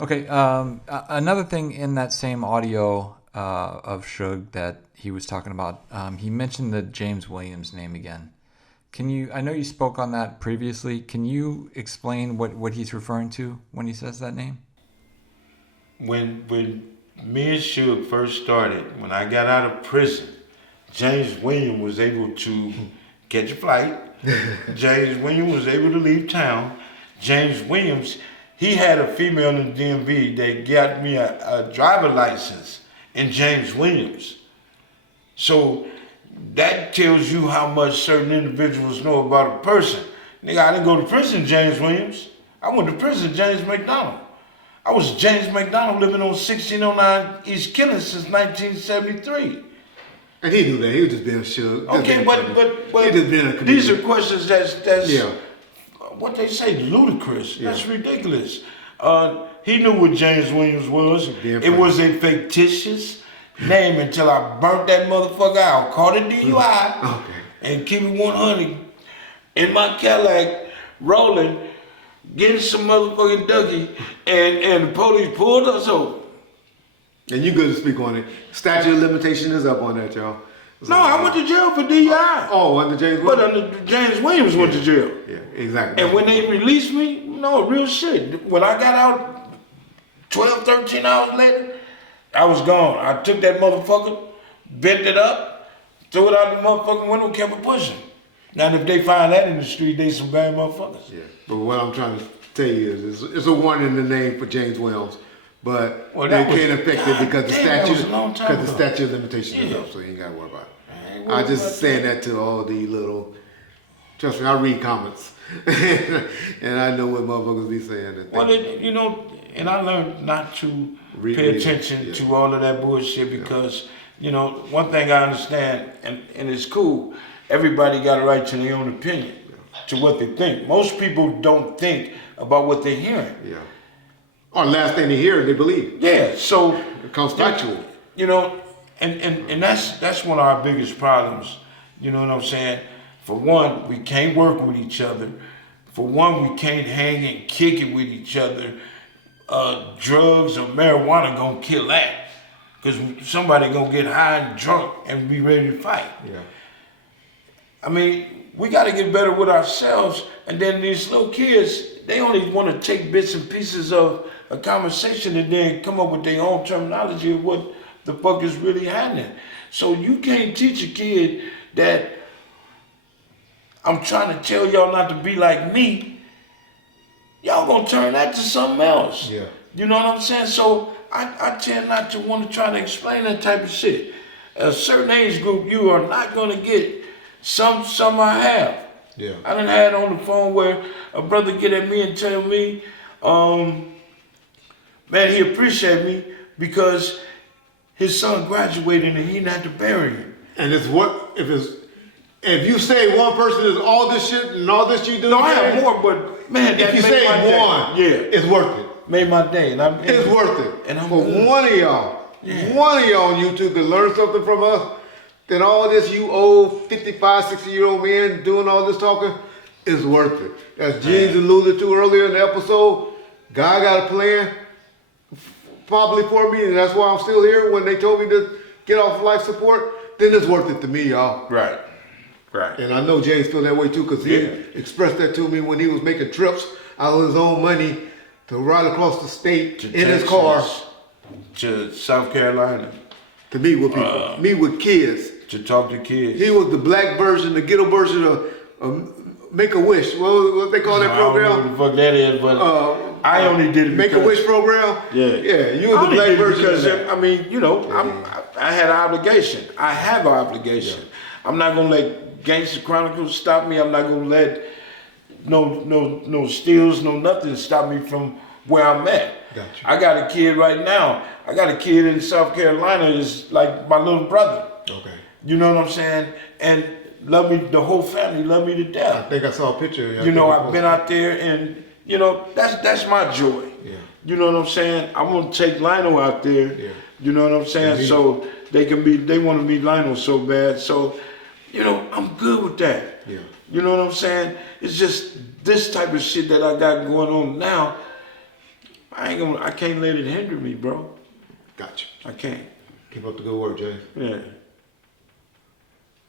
Okay. Another thing in that same audio of Suge that he was talking about, he mentioned the James Williams name again. Can you? I know you spoke on that previously. Can you explain what he's referring to when he says that name? When me and Suge first started, when I got out of prison, James Williams was able to catch a flight. James Williams was able to leave town. James Williams, he had a female in the DMV that got me a driver license in James Williams. So that tells you how much certain individuals know about a person. Nigga, I didn't go to prison, James Williams. I went to prison, James McDonald. I was James McDonald living on 1609 East Killen since 1973. And he knew that. He was just being Suge. Okay, but he just being a comedian. these are questions that's Yeah. what they say, ludicrous. Yeah. That's ridiculous. He knew what James Williams was. It was a fictitious name until I burnt that motherfucker out. Caught a DUI and keep it 100 in my Cadillac rolling, getting some motherfucking ducky, and the police pulled us over. And you good to speak on it. Statute of limitation is up on that, y'all. No, I went to jail for DUI. Oh, under James Williams? But under James Williams went to jail. Yeah, exactly. And when they released me, no, real shit. When I got out 12, 13 hours later, I was gone. I took that motherfucker, bent it up, threw it out the motherfucking window, kept it pushing. Now, if they find that in the street, they some bad motherfuckers. Yeah, but what I'm trying to tell you is it's a warning in the name for James Williams. But they can't affect it because the statute of limitations is up, so you ain't got to worry about it. I just saying that to all the little. Trust me, I read comments, and I know what motherfuckers be saying. Well, and I learned not to pay attention to all of that bullshit because one thing I understand, and it's cool. Everybody got a right to their own opinion, to what they think. Most people don't think about what they're hearing. Yeah. Or last thing they hear, they believe. Yeah, so it comes factual. And that's one of our biggest problems. You know what I'm saying? For one, we can't work with each other. For one, we can't hang and kick it with each other. Drugs or marijuana gonna kill that. Because somebody gonna get high and drunk and be ready to fight. Yeah. I mean, we gotta get better with ourselves. And then these little kids, they only want to take bits and pieces of a conversation and then come up with their own terminology of what the fuck is really happening. So you can't teach a kid that I'm trying to tell y'all not to be like me. Y'all gonna turn that to something else. Yeah. You know what I'm saying? So I tend not to want to try to explain that type of shit. At a certain age group, you are not gonna get some I have. Yeah. I done had on the phone where a brother get at me and tell me, man, he appreciate me because his son graduated and he didn't have to bury him. And if you say one person is all this shit and all this you do, no, I have more, but man, if you say one, it's worth it. Made my day, and it's worth it. And I'm for good. one of y'all on YouTube to learn something from us. Then all this you old 55, 60-year-old men doing all this talking is worth it. As Jeans alluded to earlier in the episode, God got a plan probably for me, and that's why I'm still here. When they told me to get off life support, then it's worth it to me, y'all. Right. And I know James feel that way too, because he expressed that to me when he was making trips out of his own money to ride across the state in his car to South Carolina to meet with people, meet with kids. To talk to kids. He was the black version, the ghetto version of Make-A-Wish. What they call that program? I don't know what the fuck that is, but I only did it Make-A-Wish program? Yeah. Yeah, you was the black version because, of that. I mean, I had an obligation. I have an obligation. Yeah. I'm not going to let Gangster Chronicles stop me. I'm not going to let no steals, no nothing stop me from where I'm at. Gotcha. I got a kid right now. I got a kid in South Carolina that's like my little brother. Okay. You know what I'm saying? And love me, the whole family love me to death. I think I saw a picture. I've been out there and, that's my joy. Yeah. You know what I'm saying? I'm gonna take Lionel out there. Yeah. You know what I'm saying? Indeed. So they want to meet Lionel so bad. So, I'm good with that. Yeah. You know what I'm saying? It's just this type of shit that I got going on now. I can't let it hinder me, bro. Gotcha. I can't. Keep up the good work, James. Yeah.